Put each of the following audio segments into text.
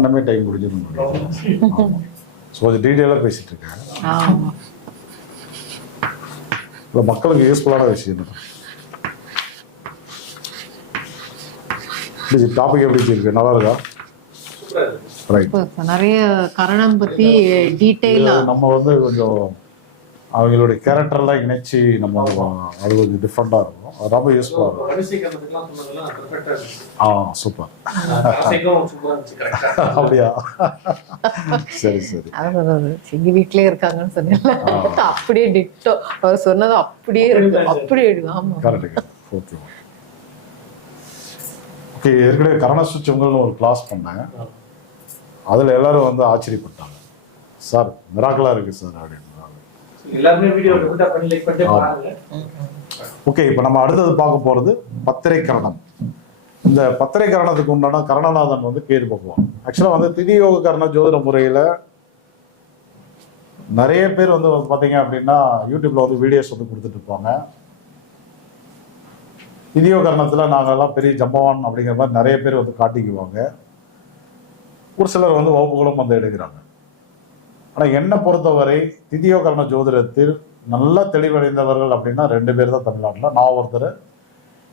பண்ணமே time முடிஞ்சிடும். So கொஞ்சம் டீட்டெயிலாக பேசிட்டு இருக்கேன். இல்லை மக்களுக்கு யூஸ்ஃபுல்லான விஷயம் தான். டாபிக் எப்படி இருக்கு? நல்லா இருக்கா? நிறைய கரணம் பத்தி டீடைலா நம்ம வந்து கொஞ்சம் அவங்களுடைய கேரக்டர்லாம் இணைச்சி நம்ம அது கொஞ்சம் டிஃப்ரெண்டாக இருக்கும். அது ரொம்ப யூஸ்ஃபுல்லாக இருக்கும். சூப்பர். அப்படியா? சரி சரி. எங்க வீட்லயே இருக்காங்கன்னு சொன்னீங்க, அப்படியே டிட்டோ அவர் சொன்னது அப்படியே இருக்கு. அப்படியே இருக்கு. ஆமா கரெக்ட். Okay okay. ஏற்கனவே கரண சுச்சங்கள்னு ஒரு கிளாஸ் பண்ணேன். அதில் எல்லாரும் வந்து ஆச்சரியப்பட்டாங்க. சார் மிராக்கலாக இருக்கு சார் அப்படின்னு. ஓகே, இப்போ நம்ம அடுத்தது பார்க்க போகிறது பத்திரை கரணம். இந்த பத்திரை கரணத்துக்கு உண்டான கரணநாதன் வந்து கேது பகவான். ஆக்சுவலாக வந்து திதியோக கரண ஜோதிட முறையில் நிறைய பேர் வந்து பார்த்தீங்க அப்படின்னா யூடியூப்ல வந்து வீடியோஸ் வந்து கொடுத்துட்டு இருப்பாங்க. திதியோக கரணத்தில் நாங்கள்லாம் பெரிய ஜம்பவான் அப்படிங்கிற மாதிரி நிறைய பேர் வந்து காட்டிக்குவாங்க. ஒரு சிலர் வந்து வகுப்புகளும் வந்து எடுக்கிறாங்க. ஆனால் என்னை பொறுத்தவரை திதியோகரண ஜோதிடத்தில் நல்லா தெளிவடைந்தவர்கள் அப்படின்னா 2 பேர் தான் தமிழ்நாட்டில். நான் ஒருத்தர்,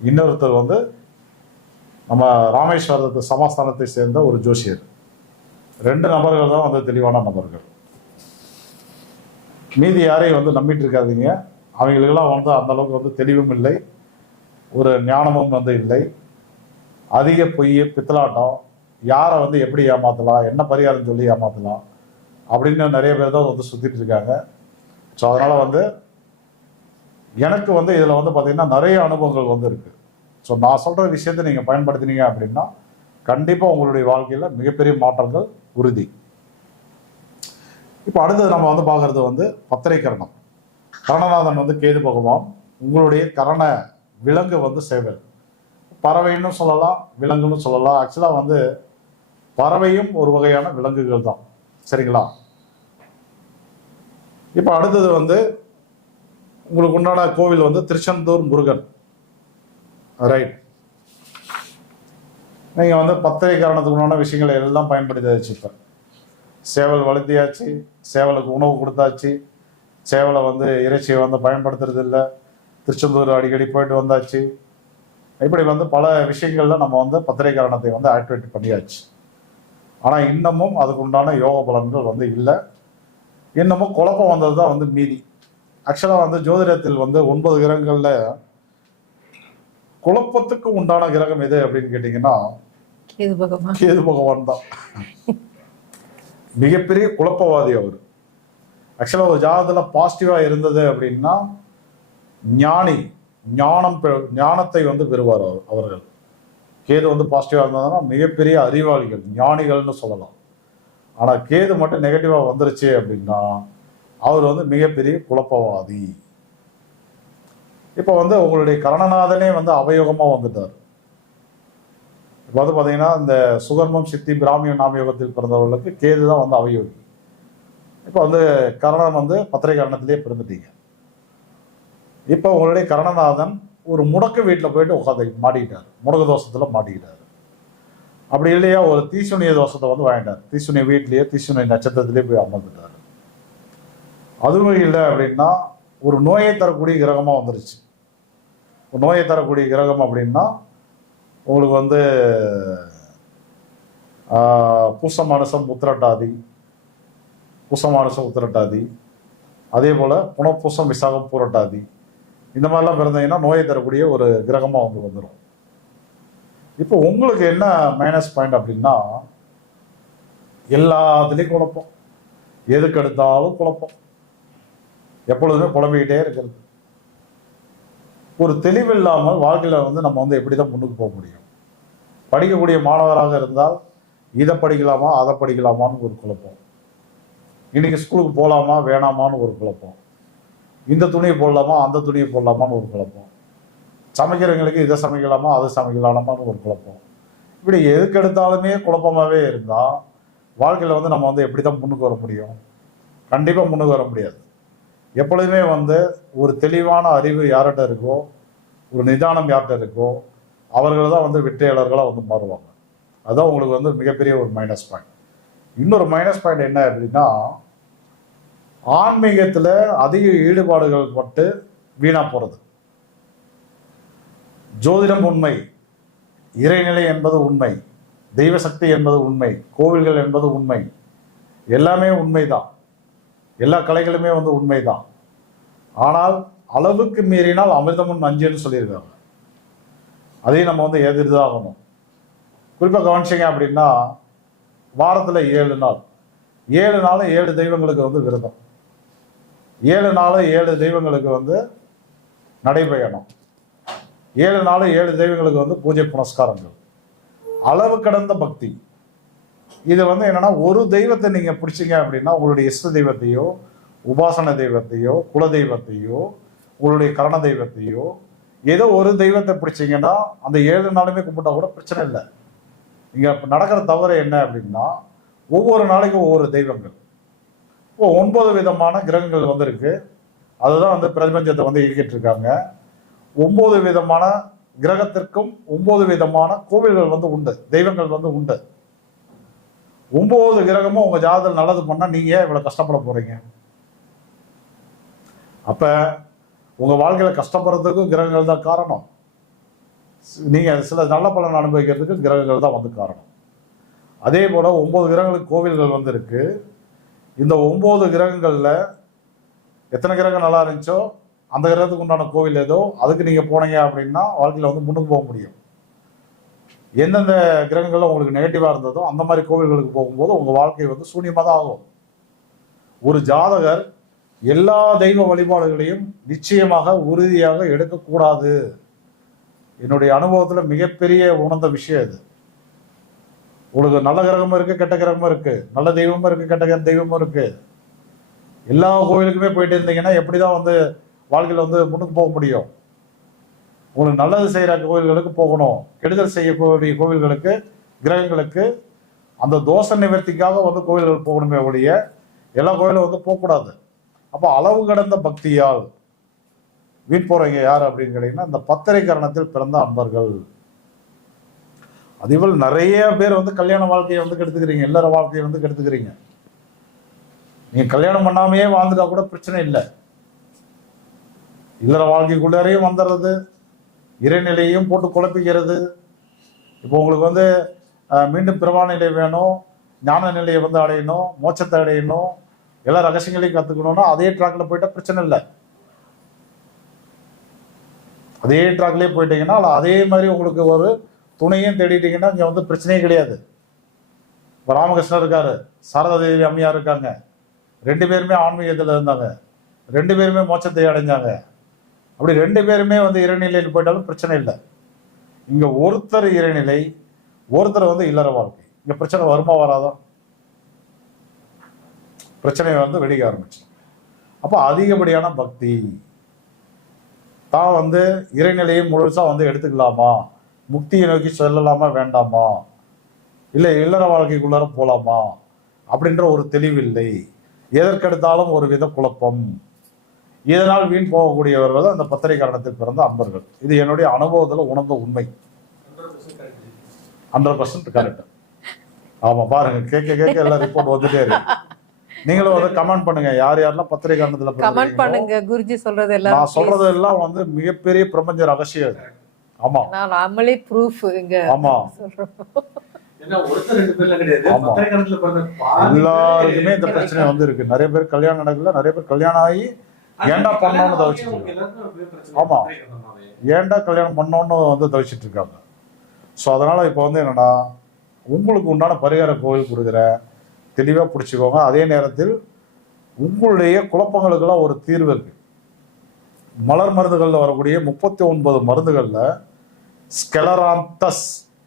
இன்னொருத்தர் வந்து நம்ம ராமேஸ்வரத்து சமஸ்தானத்தை சேர்ந்த ஒரு ஜோசியர். 2 நபர்கள் தான் வந்து தெளிவான நபர்கள். மீதி யாரையும் வந்து நம்பிட்டு இருக்காதீங்க. அவங்களுக்கெல்லாம் வந்து அந்த அளவுக்கு வந்து தெளிவும் இல்லை, ஒரு ஞானமும் வந்து இல்லை. அதிக பொய், பித்தலாட்டம், யாரை வந்து எப்படி ஏமாற்றலாம், என்ன பரிகாரம் சொல்லி ஏமாற்றலாம் அப்படின்னு நிறைய பேர் தான் வந்து சுற்றிட்டு இருக்காங்க. ஸோ அதனால் வந்து எனக்கு வந்து இதில் வந்து பார்த்திங்கன்னா நிறைய அனுபவங்கள் வந்து இருக்குது. ஸோ நான் சொல்கிற விஷயத்தை நீங்கள் பயன்படுத்தினீங்க அப்படின்னா கண்டிப்பாக உங்களுடைய வாழ்க்கையில் மிகப்பெரிய மாற்றங்கள் உறுதி. இப்போ அடுத்தது நம்ம வந்து பார்க்குறது வந்து பத்திரை கரணம். கரணநாதன் வந்து கேது பகவான். உங்களுடைய கரண விலங்கு வந்து சேவல். பறவைன்னு சொல்லலாம், விலங்குன்னு சொல்லலாம். ஆக்சுவலாக வந்து பறவையும் ஒரு வகையான விலங்குகள் தான், சரிங்களா? இப்போ அடுத்தது வந்து உங்களுக்கு உண்டான கோவில் வந்து திருச்செந்தூர் முருகன், ரைட்? நீங்கள் வந்து பத்திரை காரணத்துக்கு உண்டான விஷயங்களை எல்லாம் பயன்படுத்தியாச்சு. இப்போ சேவல் வளர்த்தியாச்சு, சேவலுக்கு உணவு கொடுத்தாச்சு, சேவலை வந்து இறைச்சியை வந்து பயன்படுத்துறது இல்லை, திருச்செந்தூர் அடிக்கடி போயிட்டு வந்தாச்சு. இப்படி வந்து பல விஷயங்கள்ல நம்ம வந்து பத்திரை காரணத்தை வந்து ஆக்டிவேட் பண்ணியாச்சு. ஆனால் இன்னமும் அதுக்கு உண்டான யோக பலன்கள் வந்து இல்லை. இன்னமும் குழப்பம் வந்தது தான் வந்து மீதி. ஆக்சுவலாக வந்து ஜோதிடத்தில் வந்து 9 கிரகங்களில் குழப்பத்துக்கு உண்டான கிரகம் எது அப்படின்னு கேட்டிங்கன்னா கேது பகவான் தான். மிகப்பெரிய குழப்பவாதி அவர். ஆக்சுவலாக ஒரு ஜாதகத்தில் பாசிட்டிவாக இருந்தது அப்படின்னா ஞானத்தை வந்து பெறுவார் அவர்கள். கேது வந்து பாசிட்டிவாக இருந்ததுன்னா மிகப்பெரிய அறிவாளிகள், ஞானிகள்னு சொல்லலாம். ஆனால் கேது மட்டும் நெகட்டிவாக வந்துருச்சு அப்படின்னா அவர் வந்து மிகப்பெரிய குழப்பவாதி. இப்போ வந்து உங்களுடைய கரணநாதனே வந்து அவயோகமாக வந்துட்டார். இப்போ வந்து பார்த்தீங்கன்னா இந்த சுகர்மம் சித்தி பிராமிய நாமயோகத்தில் பிறந்தவர்களுக்கு கேது தான் வந்து அவயோகி. இப்போ வந்து கரணம் வந்து பத்திரை கரணத்திலே பிறந்துட்டீங்க. இப்போ உங்களுடைய கரணநாதன் ஒரு முடக்கு வீட்டில் போயிட்டு உட்காந்து மாட்டிக்கிட்டார், முடக்கு தோஷத்தில் மாட்டிக்கிட்டார். அப்படி இல்லையா ஒரு தீசுனிய தோஷத்தை வந்து வாங்கிட்டார், தீசுனிய வீட்லேயே தீசுனிய நட்சத்திரத்திலே போய் அமர்ந்துட்டார். அதுவும் இல்லை அப்படின்னா ஒரு நோயை தரக்கூடிய கிரகமாக வந்துருச்சு. ஒரு நோயை தரக்கூடிய கிரகம் அப்படின்னா உங்களுக்கு வந்து பூசமானுசம் உத்திரட்டாதி, அதே போல் புனப்பூசம் விசாகம் பூரட்டாதி, இந்த மாதிரிலாம் பிறந்தீங்கன்னா நோயை தரக்கூடிய ஒரு கிரகமாக வந்து வந்துடும். இப்போ உங்களுக்கு என்ன மைனஸ் பாயிண்ட் அப்படின்னா எல்லாத்துலேயும் குழப்பம், எதுக்கு எடுத்தாலும் குழப்பம், எப்பொழுதுமே குழம்பிக்கிட்டே இருக்கிறது. ஒரு தெளிவு இல்லாமல் வாழ்க்கையில் வந்து நம்ம வந்து எப்படி தான் முன்னுக்கு போக முடியும்? படிக்கக்கூடிய மாணவராக இருந்தால் இதை படிக்கலாமா அதை படிக்கலாமான்னு ஒரு குழப்பம், இன்னைக்கு ஸ்கூலுக்கு போகலாமா வேணாமான்னு ஒரு குழப்பம், இந்த துணியை போடலாமா அந்த துணியை போடலாமான்னு ஒரு குழப்பம், சமைக்கிறவங்களுக்கு இதை சமைக்கலாமா அதை சமைக்கலாமான்னு ஒரு குழப்பம். இப்படி எதுக்கு எடுத்தாலுமே குழப்பமாகவே இருந்தால் வாழ்க்கையில் வந்து நம்ம வந்து எப்படி தான் முன்னுக்கு வர முடியும்? கண்டிப்பாக முன்னுக்கு வர முடியாது. எப்பொழுதுமே வந்து ஒரு தெளிவான அறிவு யார்கிட்ட இருக்கோ, ஒரு நிதானம் யார்கிட்ட இருக்கோ, அவர்கள் தான் வந்து வெற்றியாளர்களாக வந்து மாறுவாங்க. அதுதான் உங்களுக்கு வந்து மிகப்பெரிய ஒரு மைனஸ் பாயிண்ட். இன்னொரு மைனஸ் பாயிண்ட் என்ன அப்படின்னா, ஆன்மீகத்துல அதிக ஈடுபாடுகள் பட்டு வீணா போறது. ஜோதிடம் உண்மை, இறைநிலை என்பது உண்மை, தெய்வ சக்தி என்பது உண்மை, கோவில்கள் என்பது உண்மை, எல்லாமே உண்மைதான். எல்லா கலைகளுமே வந்து உண்மைதான். ஆனால் அளவுக்கு மீறினால் அமிர்தமும் நஞ்சுன்னு சொல்லியிருக்காங்க. அதையும் நம்ம வந்து எதிர்தான் ஆகணும். குறிப்பாக கவனிச்சிங்க அப்படின்னா, வாரத்தில் 7 நாள் 7 நாளும் 7 தெய்வங்களுக்கு வந்து விரதம், 7 நாளும் 7 தெய்வங்களுக்கு வந்து நடைபயணம், 7 நாளும் 7 தெய்வங்களுக்கு வந்து பூஜை புனஸ்காரங்கள், அளவு கடந்த பக்தி. இது வந்து என்னன்னா, ஒரு தெய்வத்தை நீங்க பிடிச்சிங்க அப்படின்னா, உங்களுடைய இஷ்ட தெய்வத்தையோ, உபாசன தெய்வத்தையோ, குல தெய்வத்தையோ, உங்களுடைய கரண தெய்வத்தையோ, ஏதோ ஒரு தெய்வத்தை பிடிச்சிங்கன்னா அந்த 7 நாளுமே கும்பிட்டா கூட பிரச்சனை இல்லை. இங்க நடக்கிற தவறு என்ன அப்படின்னா, ஒவ்வொரு நாளைக்கும் ஒவ்வொரு தெய்வங்கள். இப்போ 9 விதமான கிரகங்கள் வந்து இருக்கு. அதுதான் வந்து பிரபஞ்சத்தை வந்து இயக்கிட்டு இருக்காங்க. 9 விதமான கிரகத்திற்கும் 9 விதமான கோவில்கள் வந்து உண்டு, தெய்வங்கள் வந்து உண்டு. 9 கிரகமும் உங்க ஜாதகத்தில் நல்லது பண்ணா நீங்க ஏன் இவ்வளவு கஷ்டப்பட போறீங்க? அப்ப உங்க வாழ்க்கையில கஷ்டப்படுறதுக்கும் கிரகங்கள் தான் காரணம். நீங்க சில நல்ல பலன் அனுபவிக்கிறதுக்கு கிரகங்கள் தான் வந்து காரணம். அதே போல 9 கிரகங்களுக்கு கோவில்கள் வந்து இருக்கு. இந்த 9 கிரகங்கள்ல எத்தனை கிரகம் நல்லா இருந்துச்சோ அந்த கிரகத்துக்கு உண்டான கோவில் ஏதோ அதுக்கு நீங்க போனீங்க அப்படின்னா வாழ்க்கையில வந்து முன்னுக்கு போக முடியும். எந்தெந்த கிரகங்கள்ல உங்களுக்கு நெகட்டிவா இருந்ததோ அந்த மாதிரி கோவில்களுக்கு போகும்போது உங்க வாழ்க்கை வந்து சூன்யமா தான் ஆகும். ஒரு ஜாதகர் எல்லா தெய்வ வழிபாடுகளையும் நிச்சயமாக உறுதியாக எடுக்கக்கூடாது. என்னுடைய அனுபவத்துல மிகப்பெரிய உணர்ந்த விஷயம் இது. உங்களுக்கு நல்ல கிரகமும் இருக்கு, கெட்ட கிரகமும் இருக்கு, நல்ல தெய்வமும் இருக்கு, கெட்ட தெய்வமும் இருக்கு. எல்லா கோவிலுக்குமே போயிட்டு இருந்தீங்கன்னா எப்படிதான் வந்து வாழ்க்கையில வந்து முன்னுக்கு போக முடியும்? உங்களுக்கு நல்லது செய்யற கோவில்களுக்கு போகணும், கெடுதல் செய்யக்கூடிய கோவில்களுக்கு, கிரகங்களுக்கு அந்த தோஷ நிவர்த்திக்காக வந்து கோவில்கள் போகணுமே ஒழிய எல்லா கோவிலும் வந்து போகக்கூடாது. அப்போ அளவு கடந்த பக்தியால் வீண் போறீங்க யார் அப்படின்னு கேட்டீங்கன்னா, இந்த பத்தரை கரணத்தில் பிறந்த அன்பர்கள். அதேபோல் நிறைய பேர் வந்து கல்யாண வாழ்க்கையை வந்து கெடுத்துக்கிறீங்க, எல்லார வாழ்க்கையை வந்து கெடுத்துக்கிறீங்க. நீங்க கல்யாணம் பண்ணாமையே வாழ்ந்துட்டா கூட பிரச்சனை இல்லை. இல்லற வாழ்க்கைக்குள்ளாரையும் வந்துடுறது, இறைநிலையும் போட்டு குழப்பிக்கிறது. இப்போ உங்களுக்கு வந்து மீண்டும் பிறவா நிலை வேணும், ஞான நிலையை வந்து அடையணும், மோட்சத்தை அடையணும், எல்லா ரகசியங்களையும் கத்துக்கணும்னா அதே ட்ராக்ல போயிட்டா பிரச்சனை இல்லை. அதே ட்ராக்லயே போயிட்டீங்கன்னா அதே மாதிரி உங்களுக்கு ஒரு துணையும் தேடிட்டீங்கன்னா இங்க வந்து பிரச்சனையே கிடையாது. இப்போ ராமகிருஷ்ணர் இருக்காரு, சாரதா தேவி அம்மையா இருக்காங்க, 2 பேருமே ஆன்மீகத்தில் இருந்தாங்க, 2 பேருமே மோட்சத்தை அடைஞ்சாங்க. அப்படி 2 பேருமே வந்து இறைநிலையில் போயிட்டாலும் பிரச்சனை இல்லை. இங்க ஒருத்தர் இறைநிலை, ஒருத்தர் வந்து இல்லற வாழ்க்கை. இங்க பிரச்சனை வருமா வராதா? பிரச்சனையை வந்து வெடிக்க ஆரம்பிச்சு. அப்போ அதிகப்படியான பக்தி தான் வந்து இறைநிலையை முழுசா வந்து எடுத்துக்கலாமா, முக்தியை நோக்கி செல்லலாமா வேண்டாமா, இல்லை இல்லற வாழ்க்கைக்குள்ளார போலாமா அப்படின்ற ஒரு தெளிவில்லை. எதற்கெடுத்தாலும் ஒரு வித குழப்பம். இதனால் வீண் போகக்கூடியவர்கள் அந்த பத்திரை காரணத்தில் பிறந்த அன்பர்கள். இது என்னுடைய அனுபவத்தில் உணர்ந்த உண்மை. 100% கரெக்ட். ஆமா, பாருங்க, கேட்க கேட்க எல்லாம் ரிப்போர்ட் வந்துட்டே இருக்கு. நீங்களும் வந்து கமெண்ட் பண்ணுங்க, யார் யாரெல்லாம் பத்திரை காரணத்துல கமெண்ட் பண்ணுங்க. குருஜி சொல்றது எல்லாம், நான் சொல்றது எல்லாம் வந்து மிகப்பெரிய பிரபஞ்ச ரகசியம். ஆமா, நாமளே ப்ரூஃப் இங்க. ஆமா, எல்லாருக்குமே இந்த பிரச்சனை வந்து இருக்கு. நிறைய பேர் கல்யாணம் நடக்கல, நிறைய பேர் கல்யாணம் ஆகி ஏன்டா பண்ணோன்னு தவிச்சிட்டு இருக்காங்க. ஆமா, ஏன்டா கல்யாணம் பண்ணோன்னு வந்து தவிச்சிட்டு இருக்காங்க. ஸோ அதனால இப்போ வந்து என்னன்னா, உங்களுக்கு உண்டான பரிகார கோவில் கொடுக்குற தெளிவா பிடிச்சிக்கோங்க. அதே நேரத்தில் உங்களுடைய குழப்பங்களுக்கெல்லாம் ஒரு தீர்வு இருக்கு. மலர் மருந்துகள்ல வரக்கூடிய 39 மருந்துகள்ல ஸ்கெலராந்தஸ்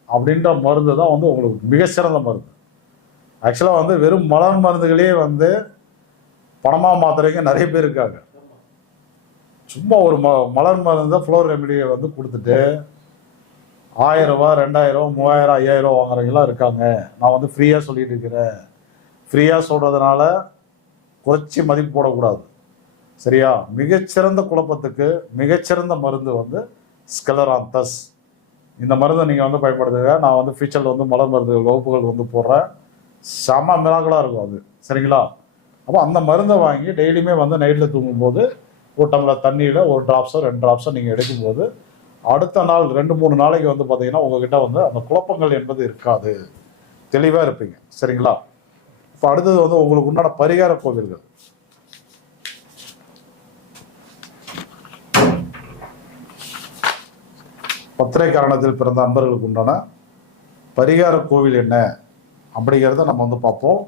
அப்படின்ற மருந்து தான் வந்து உங்களுக்கு மிகச்சிறந்த மருந்து. ஆக்சுவலா வந்து வெறும் மலர் மருந்துகளே வந்து பணமா மாத்துறவங்க நிறைய பேர் இருக்காங்க. சும்மா ஒரு மலர் மருந்து ஃப்ளோர் ரெமிடியை வந்து கொடுத்துட்டு 1000 ரூபாய், 2000, 3000, 5000 வாங்குறவங்களாம் இருக்காங்க. நான் வந்து ஃப்ரீயா சொல்லிட்டு இருக்கிறேன். ஃப்ரீயா சொல்றதுனால குறைச்சி மதிப்பு போடக்கூடாது, சரியா? மிகச்சிறந்த குழப்பத்துக்கு மிகச்சிறந்த மருந்து வந்து ஸ்கெலராந்தஸ். இந்த மருந்தை நீங்கள் வந்து பயன்படுத்துங்க. நான் வந்து ஃபியூச்சரில் வந்து மலர் மருந்து வகுப்புகள் வந்து போடுறேன். செம மிராக்கலாக இருக்கும் அது. சரிங்களா? அப்போ அந்த மருந்தை வாங்கி டெய்லியுமே வந்து நைட்டில் தூங்கும்போது ஒரு டம்ளர் தண்ணியில் ஒரு ட்ராப்ஸோ 2 ட்ராப்ஸோ நீங்கள் எடுக்கும்போது அடுத்த நாள் 2-3 நாளைக்கு வந்து பார்த்தீங்கன்னா உங்ககிட்ட வந்து அந்த குழப்பங்கள் என்பது இருக்காது, தெளிவாக இருப்பீங்க. சரிங்களா? இப்போ அடுத்தது வந்து உங்களுக்கு உண்டான பரிகார கோவில்கள். பத்திரை காரணத்தில் பிறந்த அன்பர்களுக்கு உண்டான பரிகார கோவில் என்ன அப்படிங்கிறத நம்ம வந்து பார்ப்போம்.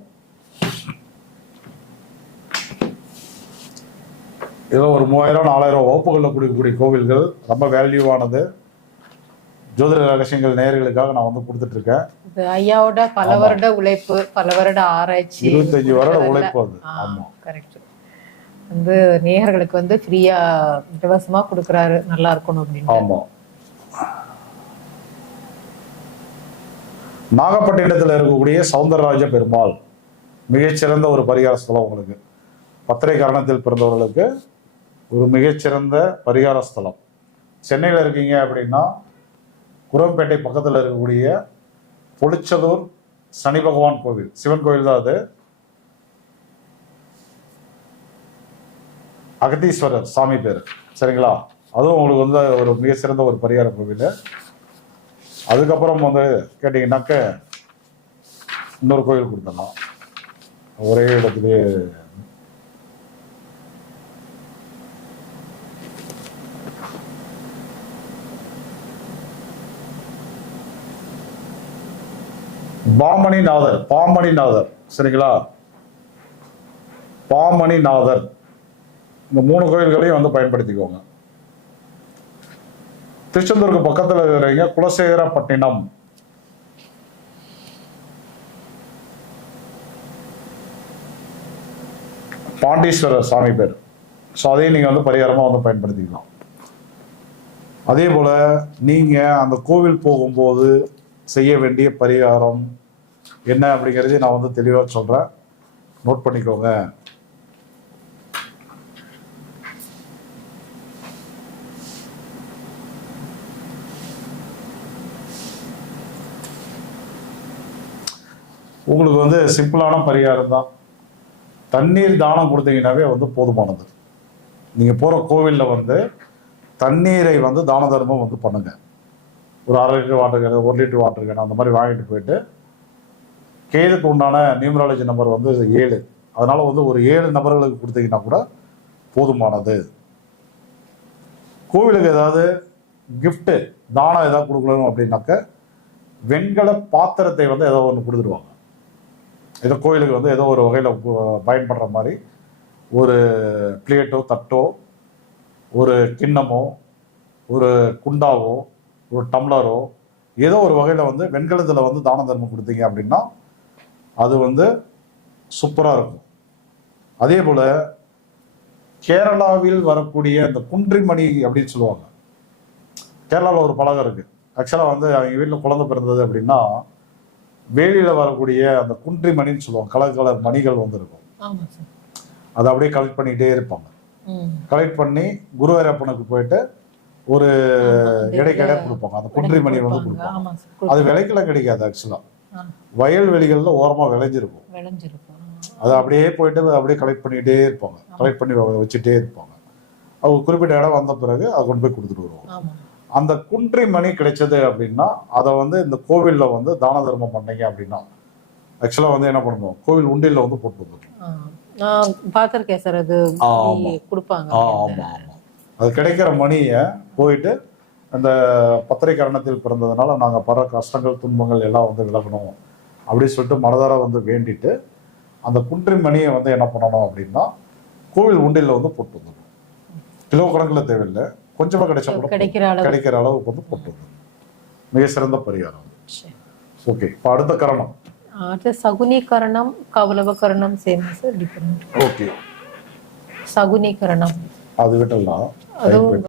இதில் ஒரு 3000-4000 வகுப்புகளில் கொடுக்கக்கூடிய கோவில்கள் ரொம்ப வேல்யூவானது. ஜோதிட ரகசியங்கள் நேயர்களுக்காக நான் வந்து கொடுத்துட்டு இருக்கேன். இது ஐயாவோட பல வருட உழைப்பு, பல வருட ஆராய்ச்சி, 25 வருட உழைப்பு அது. ஆமா, கரெக்ட். வந்து நேயர்களுக்கு வந்து ஃப்ரீயா இலவசமா கொடுக்குறாரு, நல்லா இருக்கணும் அப்படின்னு. ஆமா. நாகப்பட்டினத்தில் இருக்கக்கூடிய சவுந்தரராஜ பெருமாள் மிகச்சிறந்த ஒரு பரிகார ஸ்தலம். உங்களுக்கு பத்திரை காரணத்தில் பிறந்தவர்களுக்கு ஒரு மிகச்சிறந்த பரிகார ஸ்தலம். சென்னையில் இருக்கீங்க அப்படின்னா குரம்பேட்டை பக்கத்தில் இருக்கக்கூடிய பொலிச்சதூர் சனி பகவான் கோவில், சிவன் கோவில் தான் அது. அகதீஸ்வரர் சாமி பேர். சரிங்களா? அதுவும் உங்களுக்கு வந்து ஒரு மிக சிறந்த ஒரு பரிகார கோவில். அதுக்கப்புறம் வந்து கேட்டீங்கன்னாக்க இன்னொரு கோவில் கொடுத்தலாம் ஒரே இடத்துலயே. பாமணிநாதர். சரிங்களா? பாமணிநாதர். இந்த 3 கோயில்களையும் வந்து பயன்படுத்திக்கோங்க. திருச்செந்தூருக்கு பக்கத்தில் இருக்கிறீங்க குலசேகரப்பட்டினம். பாண்டீஸ்வரர் சாமி பேர். ஸோ அதையும் நீங்கள் வந்து பரிகாரமாக வந்து பயன்படுத்திக்கலாம். அதே போல் நீங்கள் அந்த கோவில் போகும்போது செய்ய வேண்டிய பரிகாரம் என்ன அப்படிங்கிறதையும் நான் வந்து தெளிவாக சொல்கிறேன், நோட் பண்ணிக்கோங்க. உங்களுக்கு வந்து சிம்பிளான பரிகாரம் தான். தண்ணீர் தானம் கொடுத்தீங்கன்னாவே வந்து போதுமானது. நீங்கள் போகிற கோவிலில் வந்து தண்ணீரை வந்து தான தர்மம் வந்து பண்ணுங்க. ஒரு 1/2 litre water can, 1 litre water can அந்த மாதிரி வாங்கிட்டு போயிட்டு, கேதுக்கு உண்டான நியூமராலஜி நம்பர் வந்து 7. அதனால வந்து ஒரு 7 நபர்களுக்கு கொடுத்தீங்கன்னா கூட போதுமானது. கோவிலுக்கு ஏதாவது கிஃப்ட்டு தானம் ஏதாவது கொடுக்கணும் அப்படின்னாக்க வெண்கல பாத்திரத்தை வந்து ஏதோ ஒன்று கொடுத்துருவாங்க. ஏதோ கோயிலுக்கு வந்து ஏதோ ஒரு வகையில் பயன்படுற மாதிரி ஒரு பிளேட்டோ தட்டோ ஒரு கிண்ணமோ ஒரு குண்டாவோ ஒரு டம்ளரோ ஏதோ ஒரு வகையில் வந்து வெண்கலத்தில் வந்து தான தர்மம் கொடுத்தீங்க அப்படின்னா அது வந்து சூப்பராக இருக்கும். அதே போல் கேரளாவில் வரக்கூடிய அந்த குன்றிமணி அப்படின்னு சொல்லுவாங்க. கேரளாவில் ஒரு பழகம் இருக்குது. ஆக்சுவலாக வந்து அவங்க வீட்டில் குழந்தை பிறந்தது அப்படின்னா வேலியில் வரக்கூடிய அந்த குன்றிமணின்னு சொல்லுவாங்க. கலர் கலர் மணிகள் வந்து இருக்கும். அதை அப்படியே கலெக்ட் பண்ணிக்கிட்டே இருப்பாங்க. கலெக்ட் பண்ணி குருவாயூரப்பனுக்கு போயிட்டு ஒரு எடைக்கு கொடுப்பாங்க. அந்த குன்றிமணி வந்து கொடுப்பாங்க. அது விலைக்கெல்லாம் கிடைக்காது. ஆக்சுவலாக வயல்வெளிகளில் ஓரமாக விளைஞ்சிருக்கும். அதை அப்படியே போயிட்டு அப்படியே கலெக்ட் பண்ணிக்கிட்டே இருப்பாங்க. கலெக்ட் பண்ணி வச்சுட்டே இருப்பாங்க. அவங்க குறிப்பிட்ட இடம் வந்த பிறகு அதை கொண்டு போய் கொடுத்துட்டு வருவாங்க. அந்த குன்றிமணி கிடைச்சது அப்படின்னா அதை வந்து இந்த கோவிலில் வந்து தான தர்மம் பண்ணீங்க அப்படின்னா ஆக்சுவலாக வந்து என்ன பண்ணணும், கோவில் உண்டியில் வந்து போட்டு வந்துடும். பார்த்துருக்கேன் சார், அது கொடுப்பாங்க. ஆமாம் ஆமாம். அது கிடைக்கிற மணியை போயிட்டு அந்த பத்திரை கரணத்தில் பிறந்ததுனால நாங்கள் படுற கஷ்டங்கள் துன்பங்கள் எல்லாம் வந்து விலகணும் அப்படின்னு சொல்லிட்டு மனதார வந்து வேண்டிட்டு அந்த குன்றிமணியை வந்து என்ன பண்ணணும் அப்படின்னா கோவில் உண்டியில் வந்து போட்டு வந்துடும். கிலோ கணக்கில் தேவையில்லை, கொஞ்சமாக கிடைச்சா கூட கிடைக்கிற அளவுக்கு வந்து போட்டு வந்துடும். மிக சிறந்த பரிகாரம். ஓகே, இப்போ அடுத்த கரணம் சகுனீகரணம் கௌலவகரணம் சேம் சார், டிஃபரெண்ட். ஓகே, சகுனீகரணம் அது விட்டலாம்.